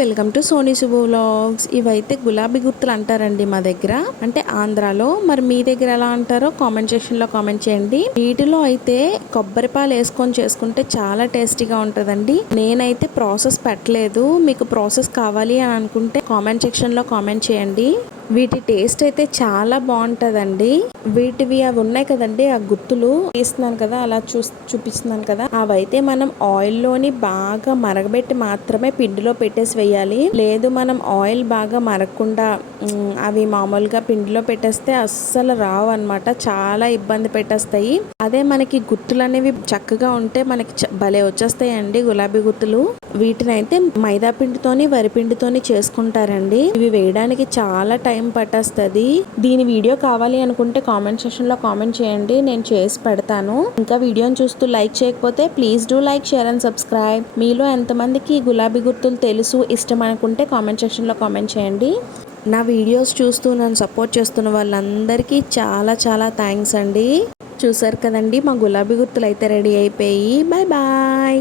Welcome to Soni Shubhu vlogs. ఇవైతే గులాబీ గుర్తులు అంటారండి మా దగ్గర. అంటే ఆంధ్రాలో. మరి మీ దగ్గర ఎలా అంటారో కామెంట్ సెక్షన్లో కామెంట్ చేయండి. వీటిలో అయితే కొబ్బరి పాలు వేసుకొని చేసుకుంటే చాలా టేస్టీగా ఉంటుందండి. నేనైతే ప్రాసెస్ పెట్టలేదు. మీకు ప్రాసెస్ కావాలి అని అనుకుంటే కామెంట్ సెక్షన్లో కామెంట్ చేయండి. వీటి టేస్ట్ అయితే చాలా బాగుంటదండి. వీటివి అవి ఉన్నాయి కదండి ఆ గుత్తులు. తీస్తున్నాను కదా అలా చూ చూపిస్తున్నాను కదా. అవైతే మనం ఆయిల్లోని బాగా మరగబెట్టి మాత్రమే పిండిలో పెట్టేసి వేయాలి. లేదు మనం ఆయిల్ బాగా మరగకుండా అవి మామూలుగా పిండిలో పెట్టేస్తే అస్సలు రావు అనమాట చాలా ఇబ్బంది పెట్టేస్తాయి. అదే మనకి గుత్తులు అనేవి చక్కగా ఉంటే మనకి చ- భలే వచ్చేస్తాయండి గులాబీ గుత్తులు. వీటిని అయితే మైదా వరి పిండితోని చేసుకుంటారండి. ఇవి వేయడానికి చాలా టైం పట్టేస్తుంది. దీని వీడియో కావాలి అనుకుంటే కామెంట్ సెక్షన్లో కామెంట్ చేయండి. నేను చేసి పెడతాను. ఇంకా వీడియోని చూస్తూ లైక్ చేయకపోతే please do like share and subscribe. మీలో ఎంతమందికి గులాబీ గుర్తులు తెలుసు ఇష్టం అనుకుంటే కామెంట్ సెక్షన్లో కామెంట్ చేయండి. నా వీడియోస్ చూస్తూ నన్ను సపోర్ట్ చేస్తున్న వాళ్ళందరికీ చాలా చాలా థ్యాంక్స్ అండి. చూసారు కదండి మా గులాబీ గుర్తులు అయితే రెడీ అయిపోయి. Bye bye.